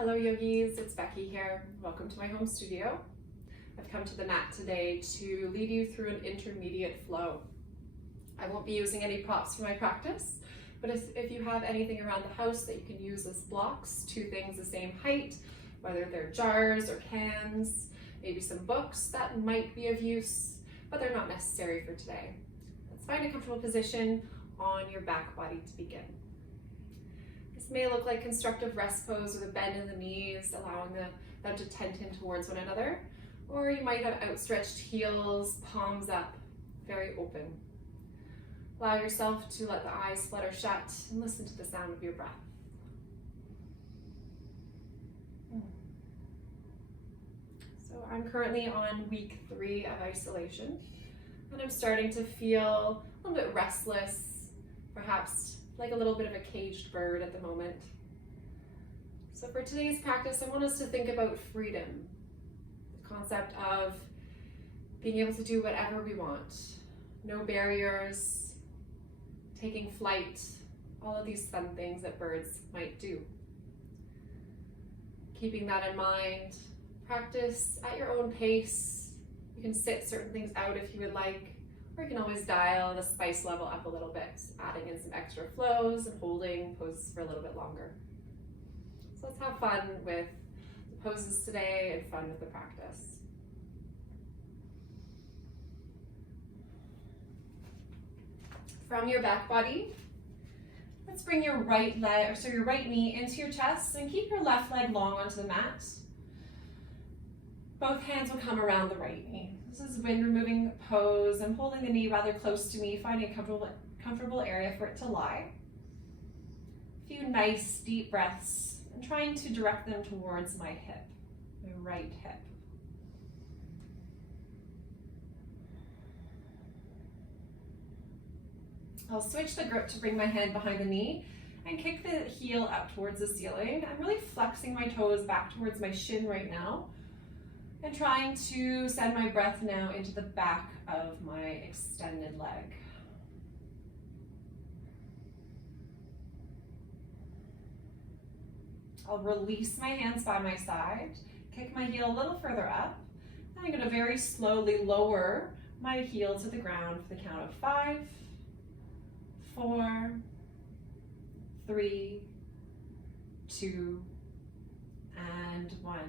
Hello yogis, it's Becky here. Welcome to my home studio. I've come to the mat today to lead you through an intermediate flow. I won't be using any props for my practice, but if you have anything around the house that you can use as blocks, two things the same height, whether they're jars or cans, maybe some books, that might be of use, but they're not necessary for today. Let's find a comfortable position on your back body to begin. This may look like constructive rest pose with a bend in the knees, allowing them to tend in towards one another. Or you might have outstretched heels, palms up, very open. Allow yourself to let the eyes flutter shut and listen to the sound of your breath. So I'm currently on week 3 of isolation, and I'm starting to feel a little bit restless, perhaps like a little bit of a caged bird at the moment. So for today's practice, I want us to think about freedom, the concept of being able to do whatever we want, no barriers, taking flight, all of these fun things that birds might do. Keeping that in mind, practice at your own pace. You can sit certain things out if you would like, or you can always dial the spice level up a little bit, adding in some extra flows and holding poses for a little bit longer. So let's have fun with the poses today and fun with the practice. From your back body, let's bring your right leg, so your right knee into your chest and keep your left leg long onto the mat. Both hands will come around the right knee. This is wind removing pose. I'm holding the knee rather close to me, finding a comfortable area for it to lie. A few nice deep breaths and trying to direct them towards my hip, my right hip. I'll switch the grip to bring my hand behind the knee and kick the heel up towards the ceiling. I'm really flexing my toes back towards my shin right now, and trying to send my breath now into the back of my extended leg. I'll release my hands by my side, kick my heel a little further up, and I'm going to very slowly lower my heel to the ground for the count of 5, 4, 3, 2, and 1.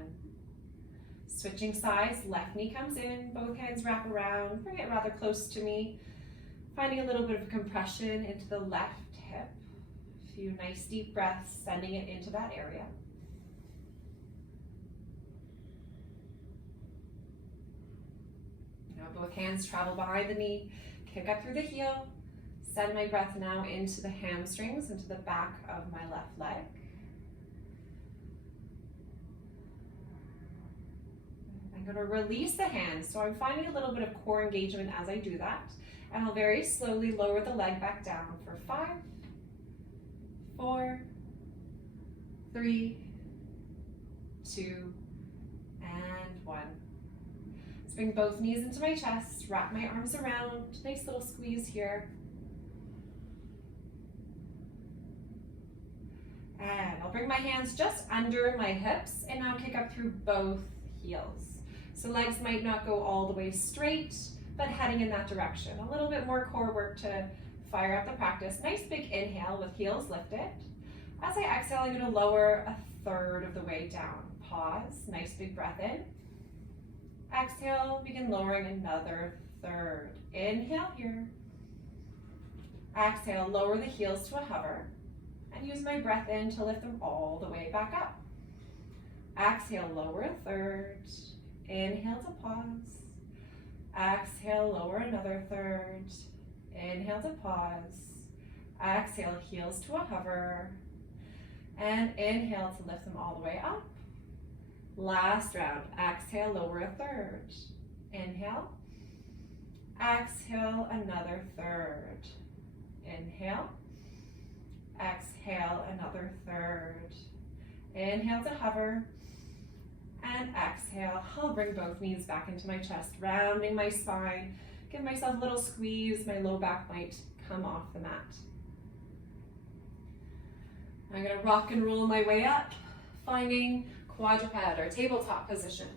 Switching sides, left knee comes in, both hands wrap around, bring it rather close to me, finding a little bit of compression into the left hip. A few nice deep breaths, sending it into that area. Now both hands travel behind the knee, kick up through the heel, send my breath now into the hamstrings, into the back of my left leg. I'm going to release the hands, so I'm finding a little bit of core engagement as I do that, and I'll very slowly lower the leg back down for 5, 4, 3, 2, and 1. Let's bring both knees into my chest, wrap my arms around, nice little squeeze here. And I'll bring my hands just under my hips and now kick up through both heels. So legs might not go all the way straight, but heading in that direction. A little bit more core work to fire up the practice. Nice big inhale with heels lifted. As I exhale, I'm going to lower a third of the way down. Pause, nice big breath in. Exhale, begin lowering another third. Inhale here. Exhale, lower the heels to a hover. And use my breath in to lift them all the way back up. Exhale, lower a third. Inhale to pause. Exhale, lower another third. Inhale to pause. Exhale, heels to a hover. And inhale to lift them all the way up. Last round. Exhale, lower a third. Inhale. Exhale, another third. Inhale. Exhale, another third. Inhale to hover. And exhale, I'll bring both knees back into my chest, rounding my spine. Give myself a little squeeze, my low back might come off the mat. I'm gonna rock and roll my way up, finding quadruped or tabletop position.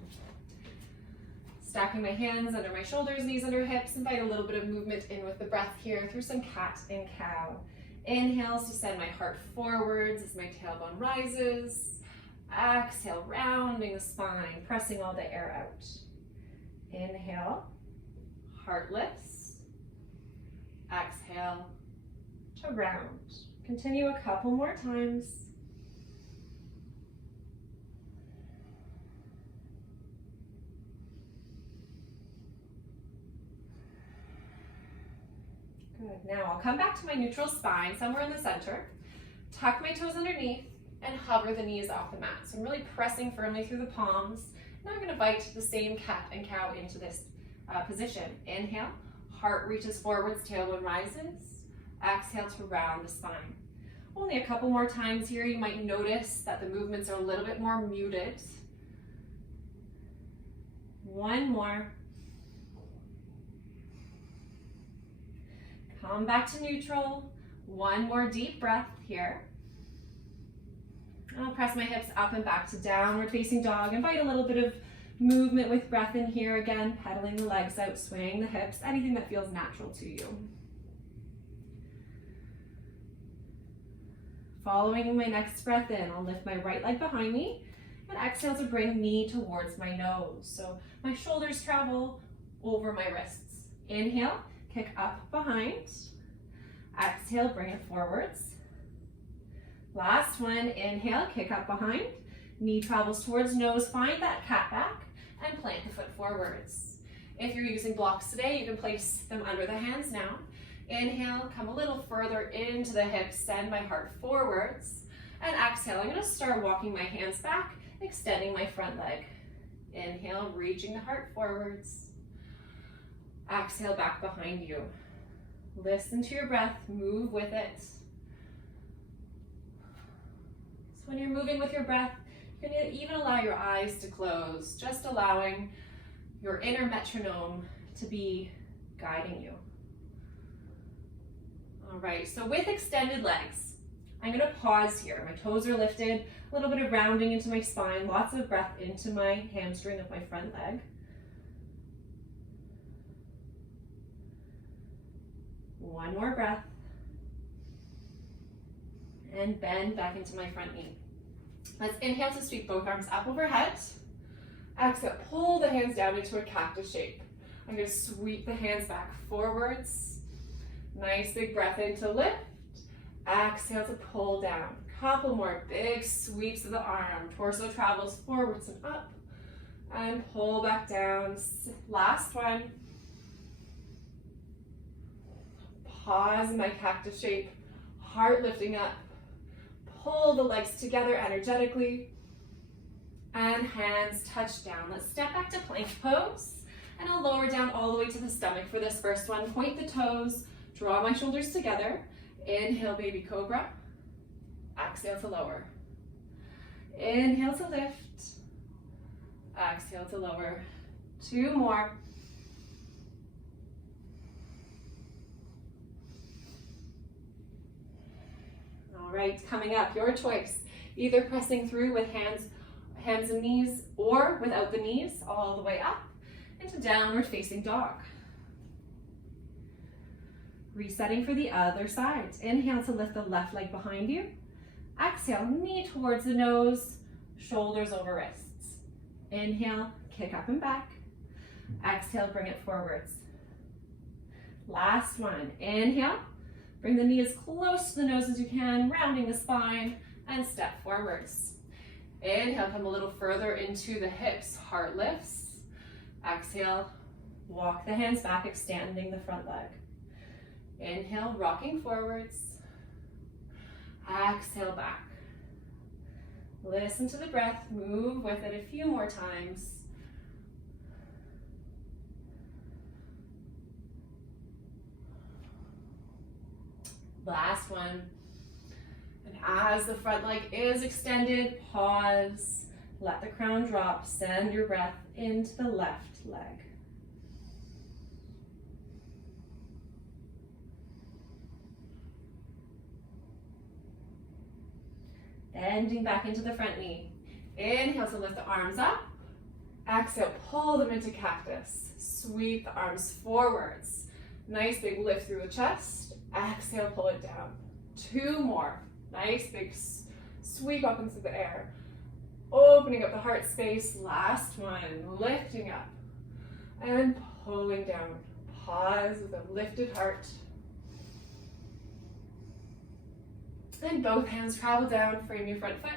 Stacking my hands under my shoulders, knees under hips, invite a little bit of movement in with the breath here through some cat and cow. Inhales to send my heart forwards as my tailbone rises. Exhale, rounding the spine, pressing all the air out. Inhale, heart lifts. Exhale to round. Continue a couple more times. Good. Now I'll come back to my neutral spine, somewhere in the center. Tuck my toes underneath and hover the knees off the mat. So I'm really pressing firmly through the palms. Now I'm going to invite the same cat and cow into this position. Inhale, heart reaches forwards, tailbone rises. Exhale to round the spine. Only a couple more times here. You might notice that the movements are a little bit more muted. One more. Come back to neutral. One more deep breath here. I'll press my hips up and back to downward facing dog. Invite a little bit of movement with breath in here. Again, pedaling the legs out, swaying the hips, anything that feels natural to you. Following my next breath in, I'll lift my right leg behind me and exhale to bring knee towards my nose. So my shoulders travel over my wrists. Inhale, kick up behind. Exhale, bring it forwards. Last one, inhale, kick up behind. Knee travels towards nose, find that cat back and plant the foot forwards. If you're using blocks today, you can place them under the hands now. Inhale, come a little further into the hips, send my heart forwards. And exhale, I'm going to start walking my hands back, extending my front leg. Inhale, reaching the heart forwards. Exhale, back behind you. Listen to your breath, move with it. So when you're moving with your breath, you can even allow your eyes to close, just allowing your inner metronome to be guiding you. All right, so with extended legs, I'm going to pause here. My toes are lifted, a little bit of rounding into my spine, lots of breath into my hamstring of my front leg. One more breath. And bend back into my front knee. Let's inhale to sweep both arms up overhead. Exhale, pull the hands down into a cactus shape. I'm going to sweep the hands back forwards. Nice big breath in to lift. Exhale to pull down. Couple more big sweeps of the arm. Torso travels forwards and up. And pull back down. Last one. Pause in my cactus shape. Heart lifting up. Pull the legs together energetically. And hands touch down. Let's step back to plank pose. And I'll lower down all the way to the stomach for this first one. Point the toes. Draw my shoulders together. Inhale, baby cobra. Exhale to lower. Inhale to lift. Exhale to lower. Two more. All right, coming up, your choice. Either pressing through with hands and knees, or without the knees, all the way up into downward facing dog. Resetting for the other side. Inhale to lift the left leg behind you. Exhale, knee towards the nose, shoulders over wrists. Inhale, kick up and back. Exhale, bring it forwards. Last one. Inhale, bring the knee as close to the nose as you can, rounding the spine, and step forwards. Inhale, come a little further into the hips, heart lifts. Exhale, walk the hands back, extending the front leg. Inhale, rocking forwards. Exhale, back. Listen to the breath, move with it a few more times. Last one. And as the front leg is extended, pause. Let the crown drop. Send your breath into the left leg. Bending back into the front knee. Inhale to lift the arms up. Exhale, pull them into cactus. Sweep the arms forwards. Nice big lift through the chest. Exhale, pull it down. 2 more. Nice big sweep up into the air. Opening up the heart space. Last one. Lifting up and pulling down. Pause with a lifted heart. And both hands travel down. Frame your front foot.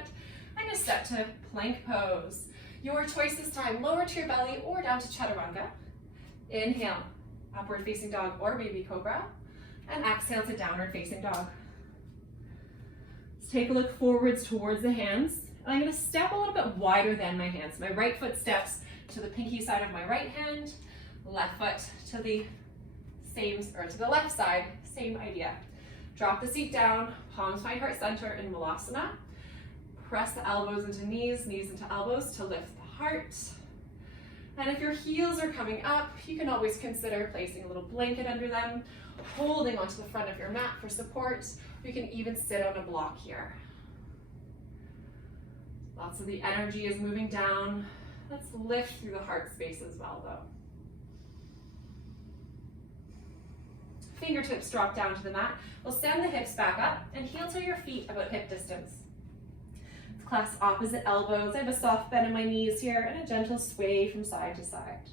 I'm going to step to plank pose. Your choice this time, lower to your belly or down to chaturanga. Inhale, upward facing dog or baby cobra. And exhale to downward facing dog. Let's take a look forwards towards the hands. And I'm going to step a little bit wider than my hands. My right foot steps to the pinky side of my right hand. Left foot to the left side, same idea. Drop the seat down, palms find heart center in Malasana. Press the elbows into knees, knees into elbows to lift the heart. And if your heels are coming up, you can always consider placing a little blanket under them, holding onto the front of your mat for support. You can even sit on a block here. Lots of the energy is moving down. Let's lift through the heart space as well, though. Fingertips drop down to the mat. We'll send the hips back up and heel to your feet about hip distance. Clasp opposite elbows. I have a soft bend in my knees here and a gentle sway from side to side.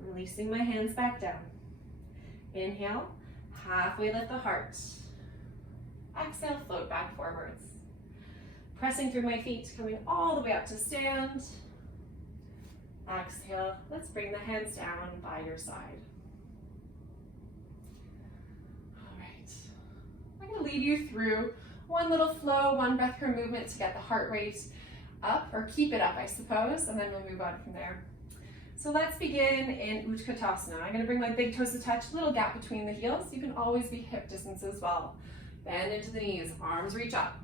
Releasing my hands back down. Inhale, halfway lift the heart. Exhale, float back forwards. Pressing through my feet, coming all the way up to stand. Exhale, let's bring the hands down by your side. I'm going to lead you through one little flow, one breath per movement to get the heart rate up, or keep it up, I suppose, and then we'll move on from there. So let's begin in Utkatasana. I'm going to bring my big toes to touch, little gap between the heels. You can always be hip distance as well. Bend into the knees, arms reach up.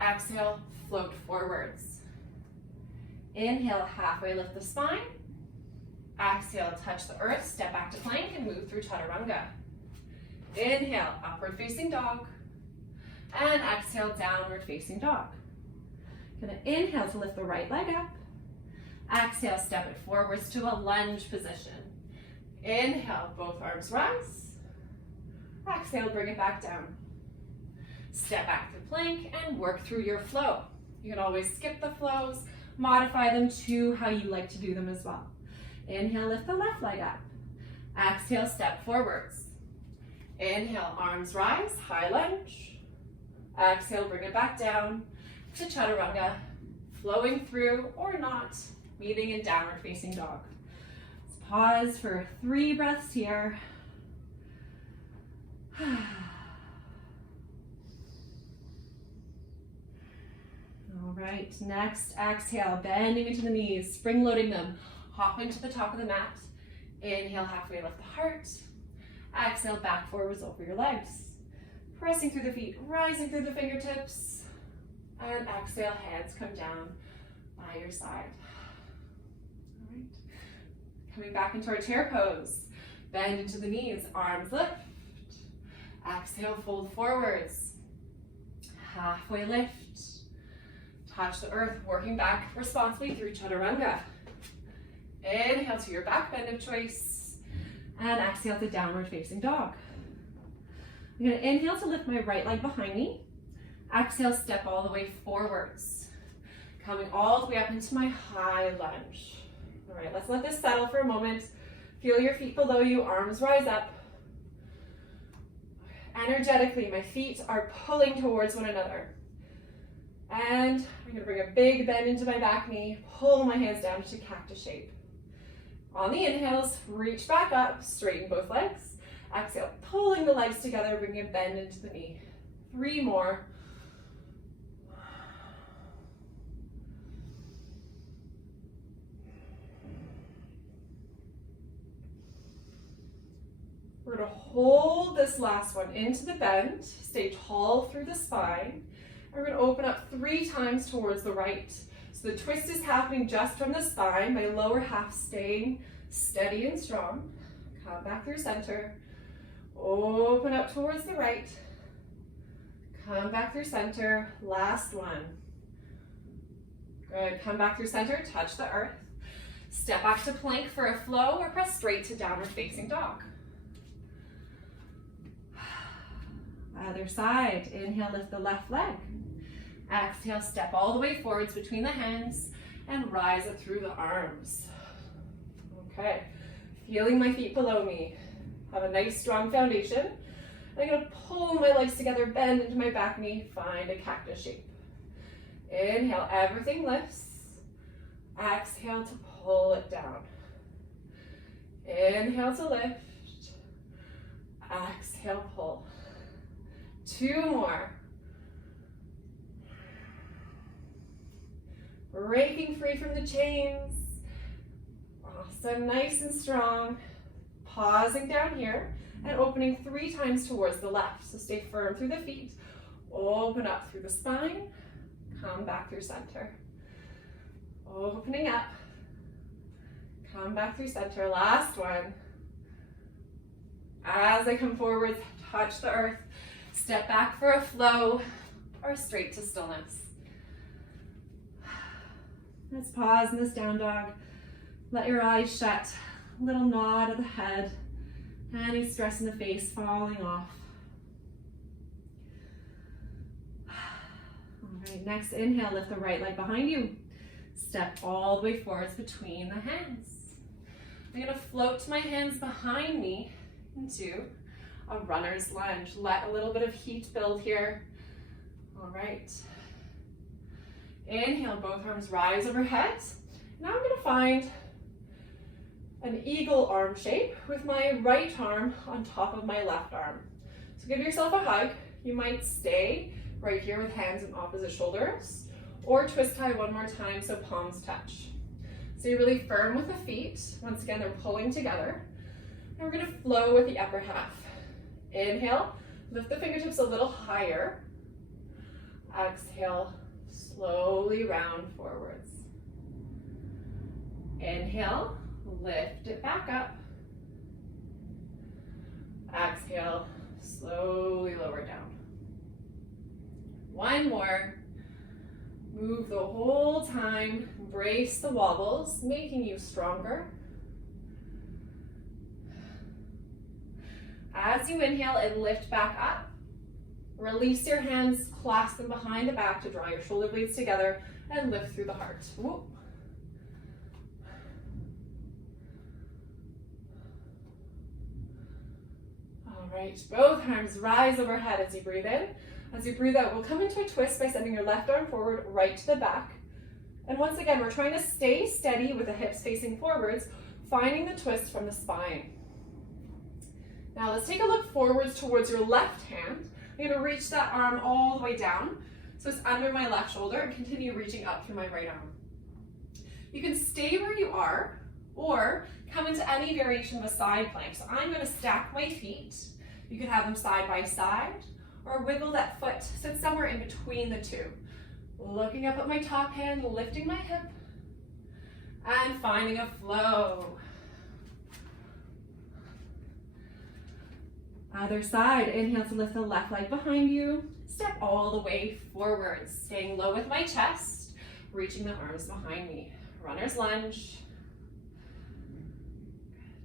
Exhale, float forwards. Inhale, halfway lift the spine. Exhale, touch the earth, step back to plank and move through chaturanga. Inhale, upward facing dog. And exhale, downward facing dog. Gonna inhale to lift the right leg up. Exhale, step it forwards to a lunge position. Inhale, both arms rise. Exhale, bring it back down. Step back to plank and work through your flow. You can always skip the flows, modify them to how you like to do them as well. Inhale, lift the left leg up. Exhale, step forwards. Inhale, arms rise, high lunge. Exhale, bring it back down to chaturanga, flowing through or not, meeting in downward facing dog. Let's pause for 3 breaths here. All right, next exhale, bending into the knees, spring loading them, hop into the top of the mat. Inhale, halfway lift the heart. Exhale, back forwards over your legs. Pressing through the feet, rising through the fingertips. And exhale, hands come down by your side. All right. Coming back into our chair pose. Bend into the knees, arms lift. Exhale, fold forwards. Halfway lift. Touch the earth, working back responsibly through chaturanga. Inhale to your back bend of choice. And exhale to downward facing dog. I'm going to inhale to lift my right leg behind me. Exhale, step all the way forwards. Coming all the way up into my high lunge. All right, let's let this settle for a moment. Feel your feet below you, arms rise up. Energetically, my feet are pulling towards one another. And I'm going to bring a big bend into my back knee, pull my hands down to cactus shape. On the inhales, reach back up, straighten both legs. Exhale, pulling the legs together, bringing a bend into the knee. 3 more. We're going to hold this last one into the bend, stay tall through the spine. We're going to open up 3 times towards the right. So the twist is happening just from the spine, my lower half staying steady and strong. Come back through center. Open up towards the right. Come back through center. Last one. Good. Come back through center. Touch the earth. Step back to plank for a flow or press straight to downward facing dog. Other side. Inhale, lift the left leg. Exhale, step all the way forwards between the hands and rise up through the arms. Okay. Feeling my feet below me. Have a nice strong foundation. I'm going to pull my legs together, bend into my back knee, find a cactus shape. Inhale, everything lifts. Exhale to pull it down. Inhale to lift. Exhale, pull. 2 more. Breaking free from the chains. Awesome, nice and strong. Pausing down here and opening 3 times towards the left. So stay firm through the feet. Open up through the spine. Come back through center. Opening up. Come back through center. Last one. As I come forward, touch the earth. Step back for a flow or straight to stillness. Let's pause in this down dog. Let your eyes shut. Little nod of the head. Any stress in the face falling off. All right, next inhale, lift the right leg behind you. Step all the way forwards between the hands. I'm gonna float my hands behind me into a runner's lunge. Let a little bit of heat build here. All right. Inhale, both arms rise overhead. Now I'm gonna find an eagle arm shape with my right arm on top of my left arm. So give yourself a hug. You might stay right here with hands in opposite shoulders, or twist tie one more time so palms touch. So you're really firm with the feet. Once again, they're pulling together. And we're gonna flow with the upper half. Inhale, lift the fingertips a little higher. Exhale, slowly round forwards. Inhale, lift it back up. Exhale, slowly lower down. One more. Move the whole time. Embrace the wobbles, making you stronger. As you inhale and lift back up, release your hands, clasp them behind the back to draw your shoulder blades together and lift through the heart. Whoop. All right, both arms rise overhead as you breathe in. As you breathe out, we'll come into a twist by sending your left arm forward, right to the back. And once again, we're trying to stay steady with the hips facing forwards, finding the twist from the spine. Now let's take a look forwards towards your left hand. I'm gonna reach that arm all the way down, so it's under my left shoulder, and continue reaching up through my right arm. You can stay where you are, or come into any variation of a side plank. So I'm gonna stack my feet. You can have them side by side, or wiggle that foot so it's somewhere in between the two. Looking up at my top hand, lifting my hip, and finding a flow. Other side, inhale to lift the left leg behind you. Step all the way forwards, staying low with my chest, reaching the arms behind me. Runner's lunge.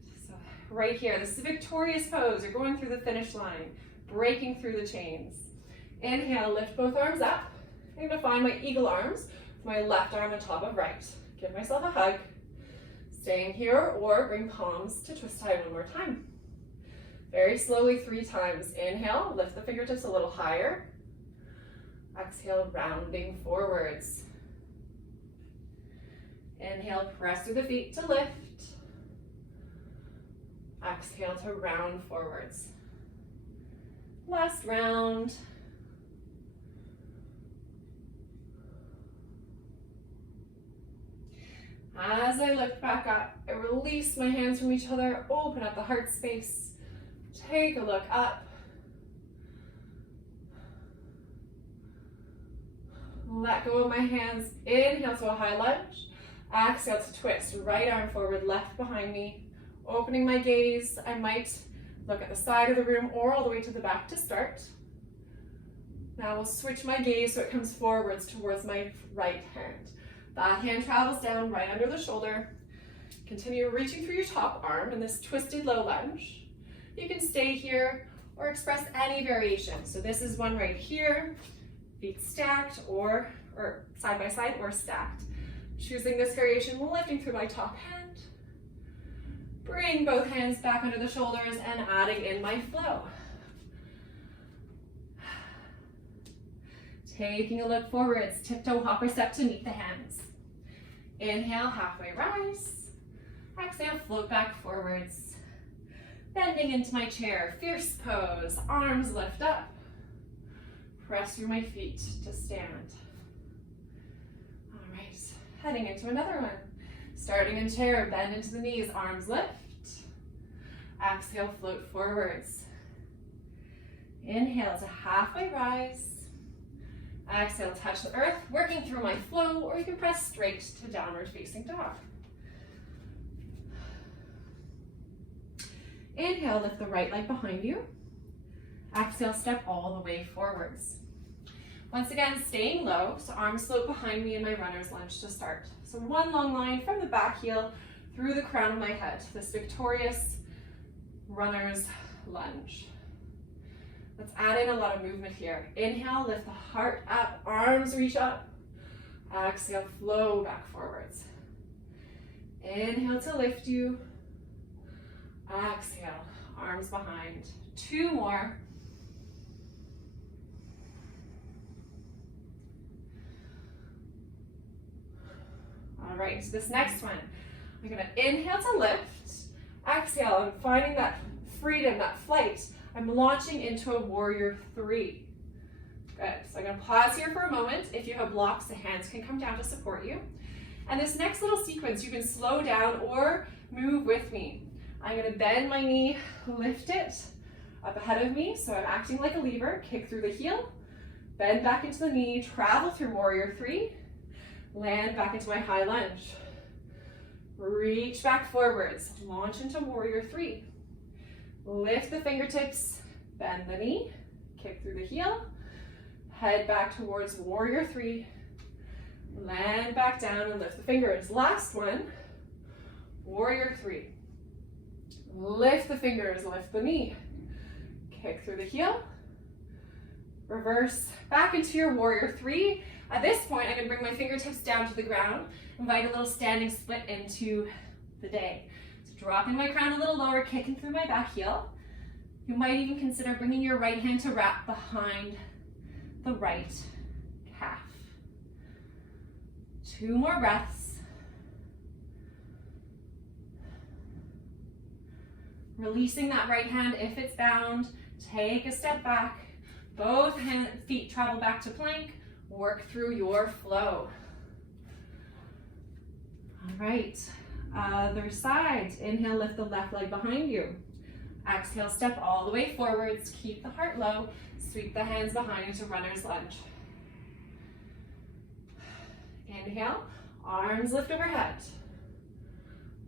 Good. So right here, this is a victorious pose. You're going through the finish line, breaking through the chains. Inhale, lift both arms up. I'm gonna find my eagle arms with my left arm on top of right. Give myself a hug. Staying here, or bring palms to twist tie one more time. Very slowly 3 times. Inhale, lift the fingertips a little higher. Exhale, rounding forwards. Inhale, press through the feet to lift. Exhale to round forwards. Last round. As I lift back up, I release my hands from each other, open up the heart space. Take a look up. Let go of my hands. Inhale to a high lunge. Exhale to twist. Right arm forward, left behind me. Opening my gaze. I might Look at the side of the room or all the way to the back to start. Now we'll switch my gaze so it comes forwards towards my right hand. That hand travels down right under the shoulder. Continue reaching through your top arm in this twisted low lunge. You can stay here or express any variation. So this is one right here, feet stacked or side by side or stacked. Choosing this variation, lifting through my top hand. Bring both hands back under the shoulders and adding in my flow. Taking a look forwards, tiptoe hopper step to meet the hands. Inhale, halfway rise. Exhale, float back forwards. Bending into my chair, fierce pose, arms lift up. Press through my feet to stand. All right, heading into another one. Starting in chair, bend into the knees, arms lift. Exhale, float forwards. Inhale to halfway rise. Exhale, touch the earth, working through my flow, or you can press straight to downward facing dog. Inhale, lift the right leg behind you. Exhale, step all the way forwards. Once again, staying low, so arms float behind me in my runner's lunge to start. So one long line from the back heel through the crown of my head, this victorious runner's lunge. Let's add in a lot of movement here. Inhale, lift the heart up, arms reach up. Exhale, flow back forwards. Inhale to lift you. Exhale, arms behind. 2 more. All right, so this next one, I'm gonna inhale to lift. Exhale, I'm finding that freedom, that flight. I'm launching into a warrior 3. Good, so I'm gonna pause here for a moment. If you have blocks, the hands can come down to support you. And this next little sequence, you can slow down or move with me. I'm gonna bend my knee, lift it up ahead of me, so I'm acting like a lever, kick through the heel, bend back into the knee, travel through warrior 3, land back into my high lunge. Reach back forwards, launch into warrior 3. Lift the fingertips, bend the knee, kick through the heel, head back towards warrior 3, land back down and lift the fingers. Last one, warrior 3. Lift the fingers, lift the knee, kick through the heel, reverse back into your warrior 3. At this point, I'm gonna bring my fingertips down to the ground, invite a little standing split into the day. So dropping my crown a little lower, kicking through my back heel. You might even consider bringing your right hand to wrap behind the right calf. 2 more breaths. Releasing that right hand if it's bound. Take a step back. Both feet travel back to plank. Work through your flow. All right, other side. Inhale, lift the left leg behind you. Exhale, step all the way forwards. Keep the heart low. Sweep the hands behind into runner's lunge. Inhale, arms lift overhead.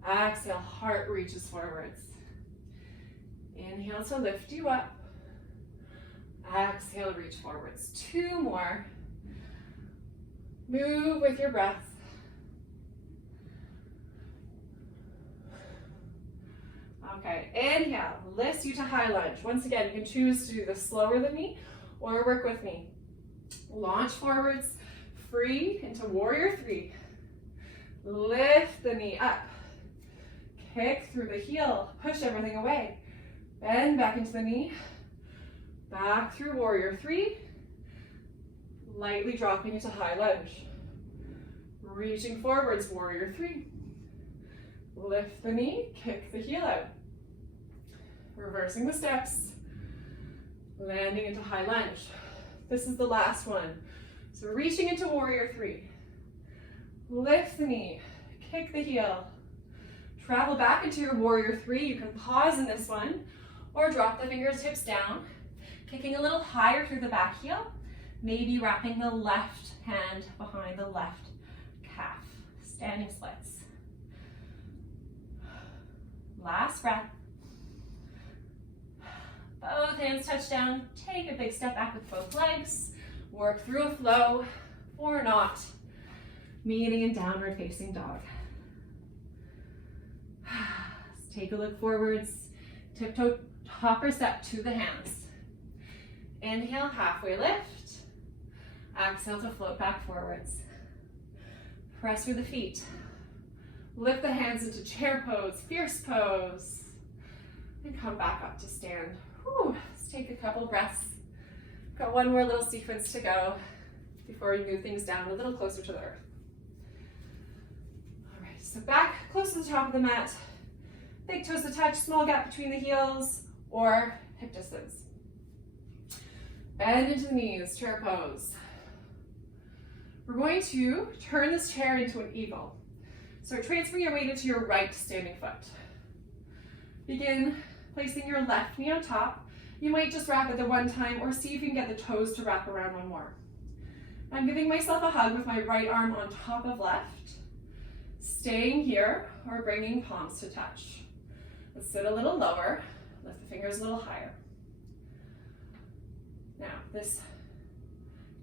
Exhale, heart reaches forwards. Inhale to lift you up. Exhale, reach forwards. 2 more. Move with your breath. Okay, inhale, lifts you to high lunge. Once again, you can choose to do this slower than me or work with me. Launch forwards, free into warrior 3. Lift the knee up. Kick through the heel, push everything away. Bend back into the knee. Back through warrior 3. Lightly dropping into high lunge. Reaching forwards, warrior 3. Lift the knee, kick the heel out. Reversing the steps. Landing into high lunge. This is the last one. So reaching into warrior 3. Lift the knee, kick the heel. Travel back into your warrior 3. You can pause in this one or drop the fingertips down. Kicking a little higher through the back heel. Maybe wrapping the left hand behind the left calf. Standing splits. Last breath. hands touch down, take a big step back with both legs, work through a flow or not, meeting in downward facing dog. Take a look forwards, tiptoe hopper step to the hands. Inhale, halfway lift. Exhale to float back forwards. Press through the feet. Lift the hands into chair pose, fierce pose. And come back up to stand. Whew. Let's take a couple breaths. Got one more little sequence to go before we move things down a little closer to the earth. All right, so back close to the top of the mat. Big toes to touch, small gap between the heels or hip distance. Bend into the knees, chair pose. We're going to turn this chair into an eagle. So transfer your weight into your right standing foot. Begin placing your left knee on top. You might just wrap it the one time or see if you can get the toes to wrap around one more. I'm giving myself a hug with my right arm on top of left. Staying here or bringing palms to touch. Let's sit a little lower, lift the fingers a little higher. Now, this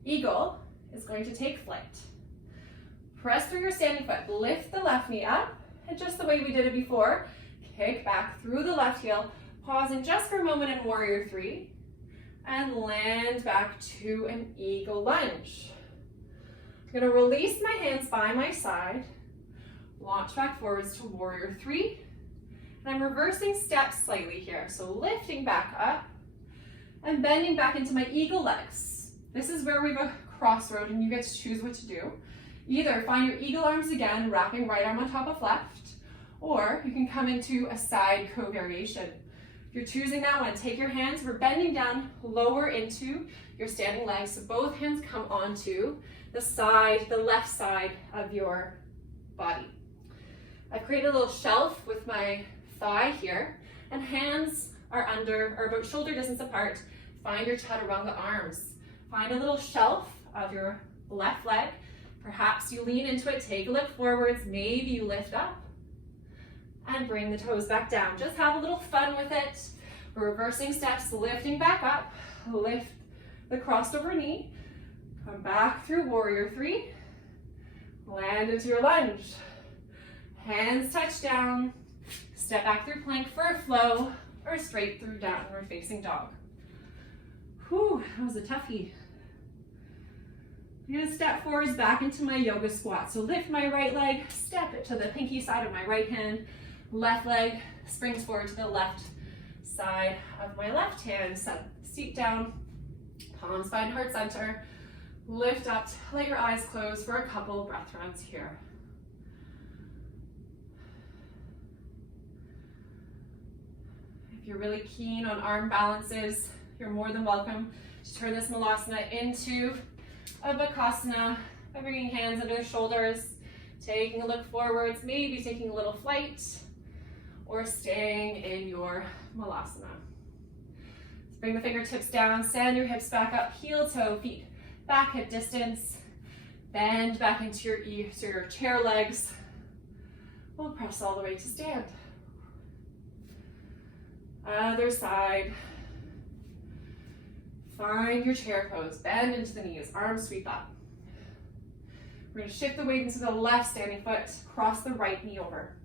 eagle is going to take flight. Press through your standing foot, lift the left knee up, and just the way we did it before, kick back through the left heel, pausing just for a moment in warrior three, and land back to an eagle lunge. I'm gonna release my hands by my side, launch back forwards to warrior three, and I'm reversing steps slightly here. So lifting back up and bending back into my eagle legs. This is where we have a crossroad and you get to choose what to do. Either find your eagle arms again, wrapping right arm on top of left, or you can come into a side crow variation. If you're choosing that one, take your hands, we're bending down, lower into your standing legs. So both hands come onto the side, the left side of your body. I've created a little shelf with my thigh here, and hands are about shoulder distance apart. Find your chaturanga arms. Find a little shelf of your left leg. Perhaps you lean into it, take a look forwards, maybe you lift up and bring the toes back down. Just have a little fun with it. We're reversing steps, lifting back up, lift the crossed over knee, come back through warrior three, land into your lunge. Hands touch down, step back through plank for a flow, or straight through downward facing dog. Whew, that was a toughie. I'm gonna step forwards back into my yoga squat. So lift my right leg, step it to the pinky side of my right hand, left leg springs forward to the left side of my left hand. Set seat down, palms find heart center, lift up, let your eyes close for a couple breath rounds here. If you're really keen on arm balances, you're more than welcome to turn this malasana into a bakasana by bringing hands under the shoulders, taking a look forwards, maybe taking a little flight, or staying in your malasana. Let's bring the fingertips down, send your hips back up, heel toe, feet back hip distance, bend back into your chair legs. We'll press all the way to stand. Other side. Find your chair pose, bend into the knees, arms sweep up. We're gonna shift the weight into the left standing foot, cross the right knee over.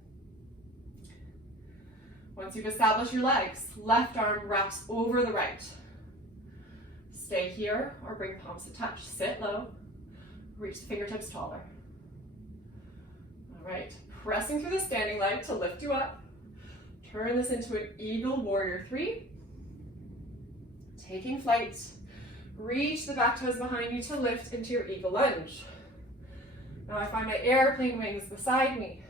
Once you've established your legs, left arm wraps over the right. Stay here or bring palms to touch. Sit low, reach the fingertips taller. All right, pressing through the standing leg to lift you up. Turn this into an eagle warrior three. Taking flight, reach the back toes behind you to lift into your eagle lunge. Now I find my airplane wings beside me.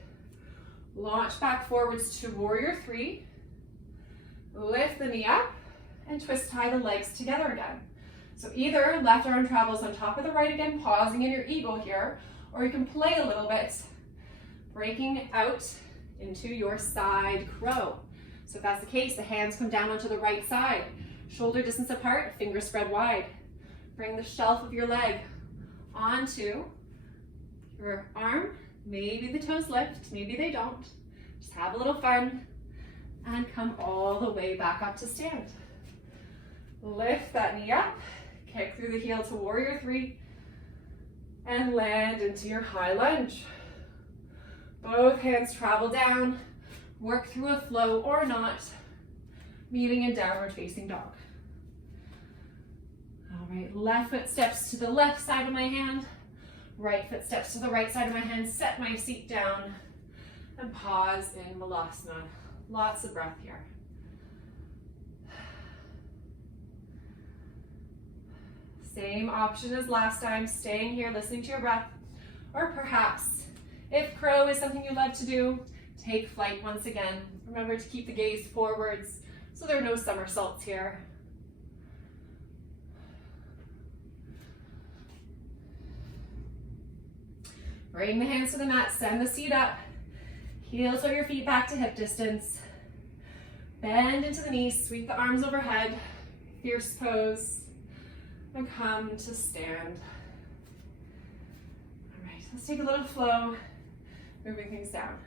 Launch back forwards to warrior three. Lift the knee up and twist tie the legs together again. So either left arm travels on top of the right again, pausing in your eagle here, or you can play a little bit, breaking out into your side crow. So if that's the case, the hands come down onto the right side. Shoulder distance apart, fingers spread wide. Bring the shelf of your leg onto your arm. Maybe the toes lift, maybe they don't. Just have a little fun and come all the way back up to stand. Lift that knee up, kick through the heel to warrior three, and land into your high lunge. Both hands travel down, work through a flow or not, meeting in downward facing dog. All right, left foot steps to the left side of my hand, right foot steps to the right side of my hand, set my seat down, and pause in Vinyasa. Lots of breath here. Same option as last time, staying here, listening to your breath, or perhaps, if crow is something you love to do, take flight once again. Remember to keep the gaze forwards so there are no somersaults here. Bring the hands to the mat, send the seat up, heels or your feet back to hip distance. Bend into the knees, sweep the arms overhead, fierce pose, and come to stand. All right, let's take a little flow, moving things down.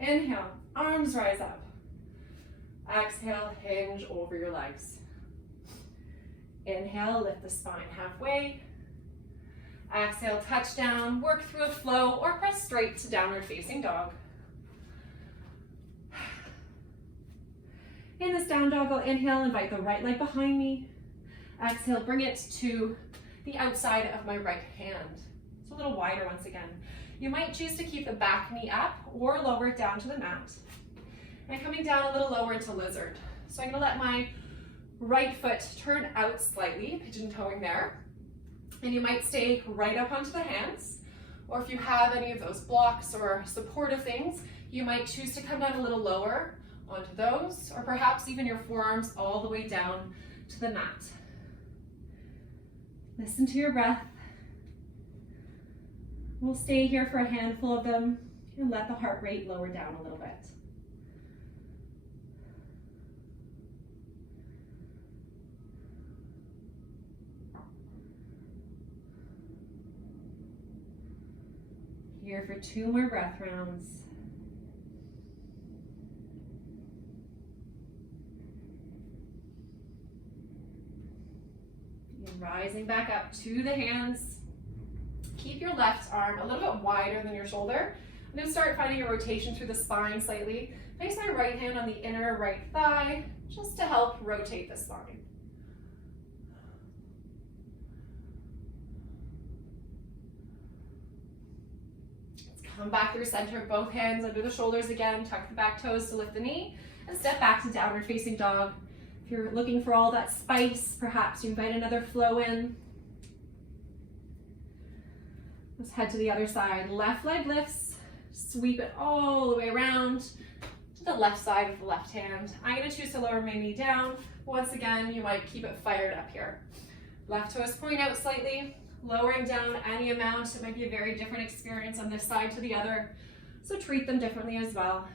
Inhale, arms rise up. Exhale, hinge over your legs. Inhale, lift the spine halfway. Exhale, touch down, work through a flow, or press straight to downward facing dog. In this down dog, I'll inhale, invite the right leg behind me. Exhale, bring it to the outside of my right hand. It's a little wider once again. You might choose to keep the back knee up or lower it down to the mat. And coming down a little lower into lizard. So I'm gonna let my right foot turn out slightly, pigeon-toeing there. And you might stay right up onto the hands, or if you have any of those blocks or supportive things, you might choose to come down a little lower onto those, or perhaps even your forearms all the way down to the mat. Listen to your breath. We'll stay here for a handful of them and let the heart rate lower down a little bit. Here for 2 more breath rounds. And rising back up to the hands. Keep your left arm a little bit wider than your shoulder. I'm going to start finding a rotation through the spine slightly. Place my right hand on the inner right thigh just to help rotate the spine. Come back through center, both hands under the shoulders again, tuck the back toes to lift the knee, and step back to downward facing dog. If you're looking for all that spice, perhaps you invite another flow in. Let's head to the other side. Left leg lifts, sweep it all the way around to the left side with the left hand. I'm gonna choose to lower my knee down. Once again, you might keep it fired up here. Left toes point out slightly. Lowering down any amount, it might be a very different experience on this side to the other, so treat them differently as well.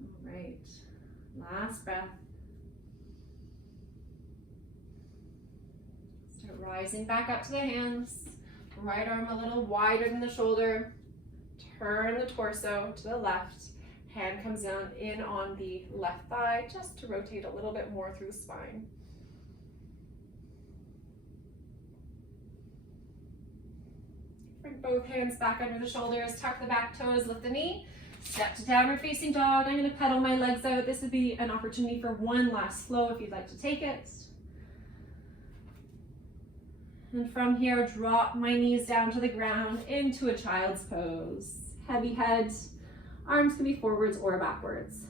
All right, last breath. Rising back up to the hands, right arm a little wider than the shoulder, turn the torso to the left, hand comes down in on the left thigh just to rotate a little bit more through the spine. Bring both hands back under the shoulders, tuck the back toes, lift the knee, step to downward facing dog. I'm going to pedal my legs out. This would be an opportunity for one last flow if you'd like to take it. And from here, drop my knees down to the ground into a child's pose. Heavy head, arms can be forwards or backwards.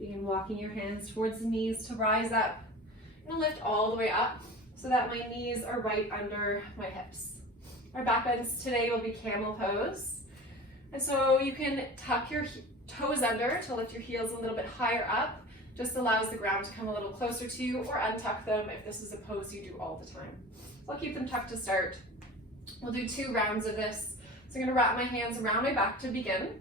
Begin walking your hands towards the knees to rise up. You're gonna lift all the way up. so that my knees are right under my hips. Our back bends today will be camel pose. And so you can tuck your toes under to lift your heels a little bit higher up. Just allows the ground to come a little closer to you, or untuck them if this is a pose you do all the time. So I'll keep them tucked to start. We'll do 2 rounds of this. So I'm gonna wrap my hands around my back to begin.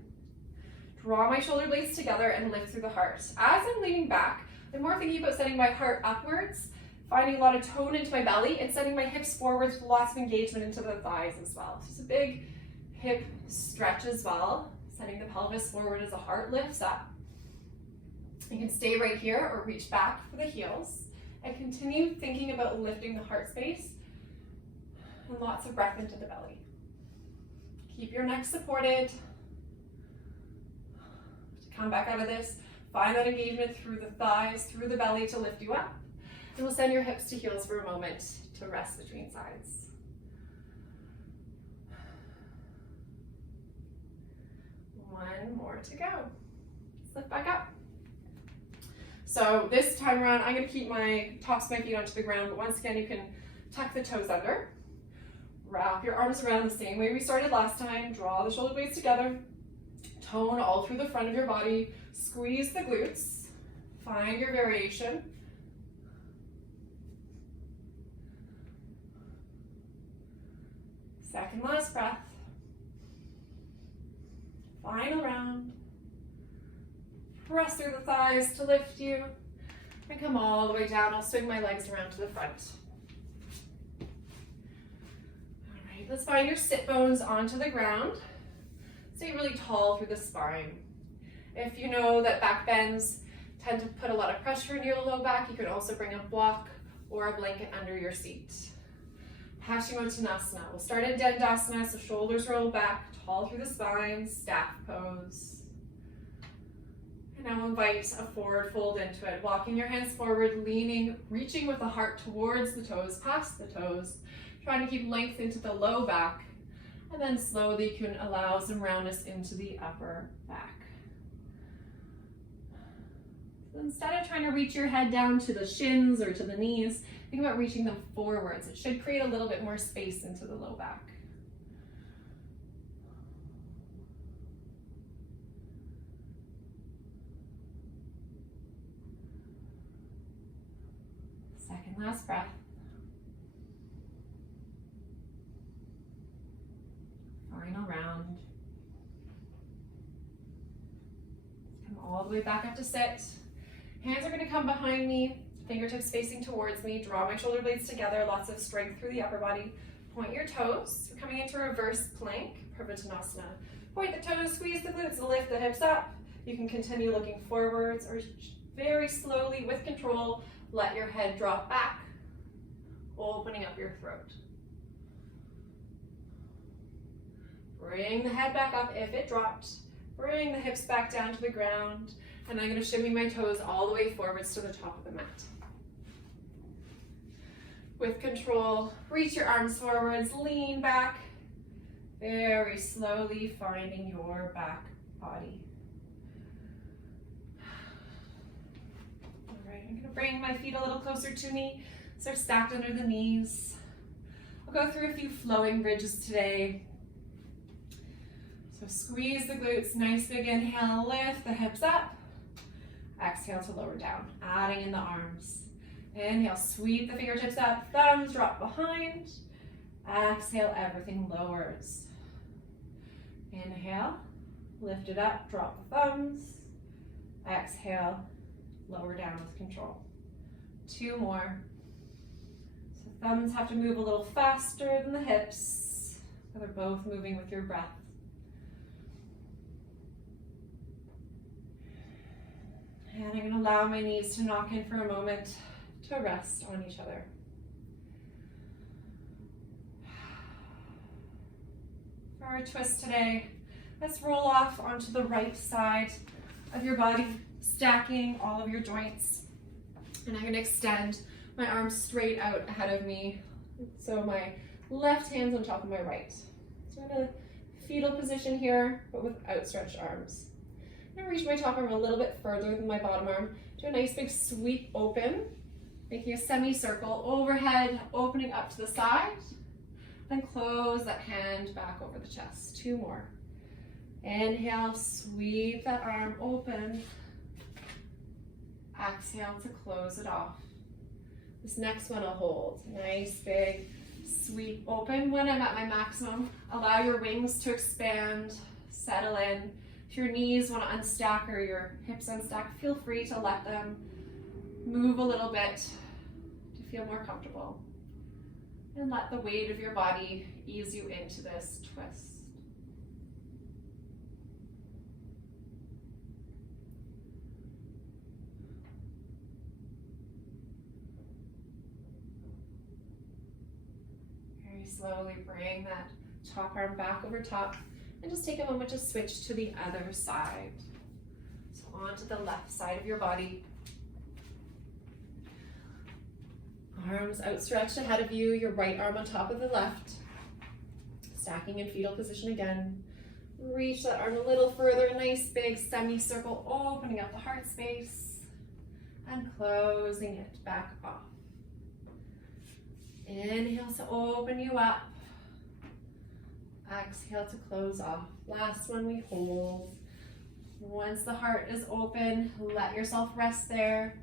Draw my shoulder blades together and lift through the heart. As I'm leaning back, I'm more thinking about sending my heart upwards, finding a lot of tone into my belly, and sending my hips forwards with lots of engagement into the thighs as well. So it's a big hip stretch as well, sending the pelvis forward as the heart lifts up. You can stay right here or reach back for the heels and continue thinking about lifting the heart space and lots of breath into the belly. Keep your neck supported. Come back out of this. Find that engagement through the thighs, through the belly to lift you up. And we'll send your hips to heels for a moment to rest between sides. One more to go. Let's lift back up. So this time around, I'm going to keep my tops of my feet onto the ground, but once again, you can tuck the toes under. Wrap your arms around the same way we started last time. Draw the shoulder blades together. Tone all through the front of your body. Squeeze the glutes. Find your variation. Second last breath. Final round. Press through the thighs to lift you. And come all the way down. I'll swing my legs around to the front. All right, let's find your sit bones onto the ground. Stay really tall through the spine. If you know that back bends tend to put a lot of pressure in your low back, you can also bring a block or a blanket under your seat. Paschimottanasana. We'll start in Dandasana, so shoulders roll back, tall through the spine, staff pose. And now invite a forward fold into it, walking your hands forward, leaning, reaching with the heart towards the toes, past the toes, trying to keep length into the low back, and then slowly you can allow some roundness into the upper back. So instead of trying to reach your head down to the shins or to the knees, think about reaching them forwards. It should create a little bit more space into the low back. Second last breath. Final round. Come all the way back up to sit. Hands are going to come behind me, fingertips facing towards me. Draw my shoulder blades together, lots of strength through the upper body. Point your toes. We're coming into reverse plank, Parivartanasana. Point the toes, squeeze the glutes, lift the hips up. You can continue looking forwards or very slowly with control, let your head drop back, opening up your throat. Bring the head back up if it dropped. Bring the hips back down to the ground. And I'm going to shimmy my toes all the way forwards to the top of the mat. With control, reach your arms forwards, lean back. Very slowly finding your back body. All right, I'm going to bring my feet a little closer to me. So they're stacked under the knees. I'll go through a few flowing bridges today. So squeeze the glutes, nice big inhale, lift the hips up. Exhale to lower down, adding in the arms. Inhale, sweep the fingertips up, thumbs drop behind. Exhale, everything lowers. Inhale, lift it up, drop the thumbs. Exhale, lower down with control. 2 more. So thumbs have to move a little faster than the hips, so they're both moving with your breath. And I'm going to allow my knees to knock in for a moment to rest on each other. For our twist today, let's roll off onto the right side of your body, stacking all of your joints. And I'm going to extend my arms straight out ahead of me. So my left hand's on top of my right. So I'm in a fetal position here, but with outstretched arms. I'm going to reach my top arm a little bit further than my bottom arm. Do a nice big sweep open. Making a semicircle overhead, opening up to the side. Then close that hand back over the chest. 2 more. Inhale, sweep that arm open. Exhale to close it off. This next one I'll hold. Nice big sweep open. When I'm at my maximum, allow your wings to expand, settle in. If your knees want to unstack or your hips unstack, feel free to let them move a little bit to feel more comfortable. And let the weight of your body ease you into this twist. Very slowly bring that top arm back over top and just take a moment to switch to the other side. So onto the left side of your body. Arms outstretched ahead of you, your right arm on top of the left. Stacking in fetal position again. Reach that arm a little further, nice big semicircle, opening up the heart space and closing it back off. Inhale to open you up. Exhale to close off. Last one we hold. Once the heart is open, let yourself rest there.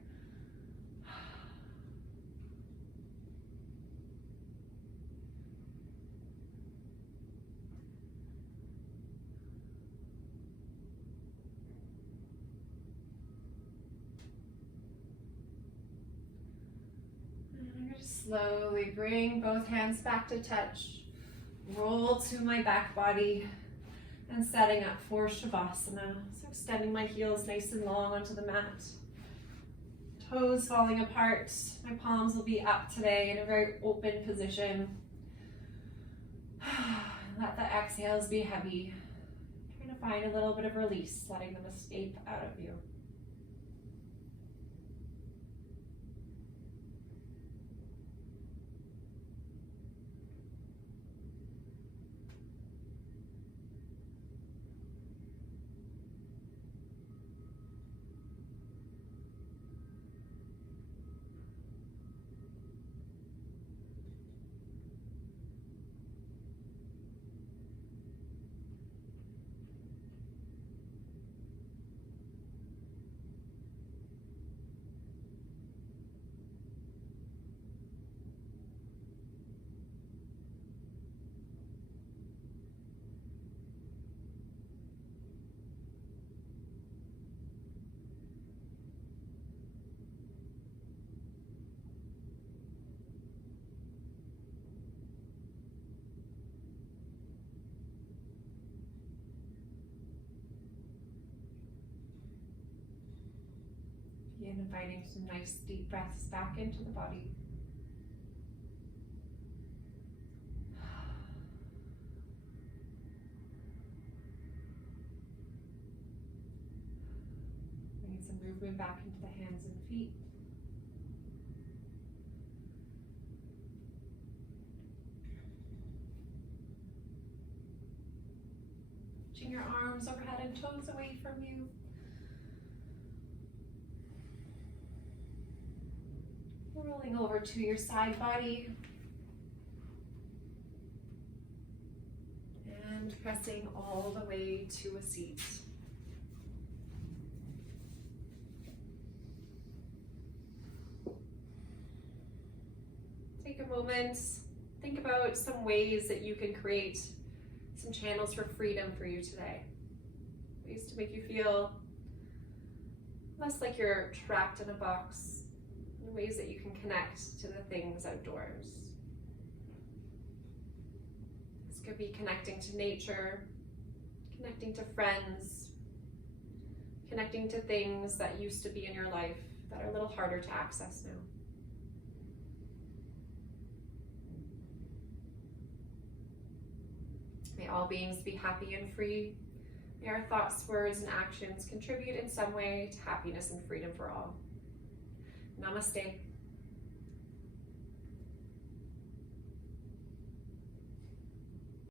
Slowly bring both hands back to touch. Roll to my back body and setting up for Shavasana. So extending my heels nice and long onto the mat. Toes falling apart. My palms will be up today in a very open position. Let the exhales be heavy. Trying to find a little bit of release, letting them escape out of you. And inviting some nice deep breaths back into the body. Bringing some movement back into the hands and feet. Reaching your arms overhead and toes away from you. Rolling over to your side body and pressing all the way to a seat. Take a moment, think about some ways that you can create some channels for freedom for you today. Ways to make you feel less like you're trapped in a box. Ways that you can connect to the things outdoors. This could be connecting to nature, connecting to friends, connecting to things that used to be in your life that are a little harder to access now. May all beings be happy and free. May our thoughts, words, and actions contribute in some way to happiness and freedom for all. Namaste.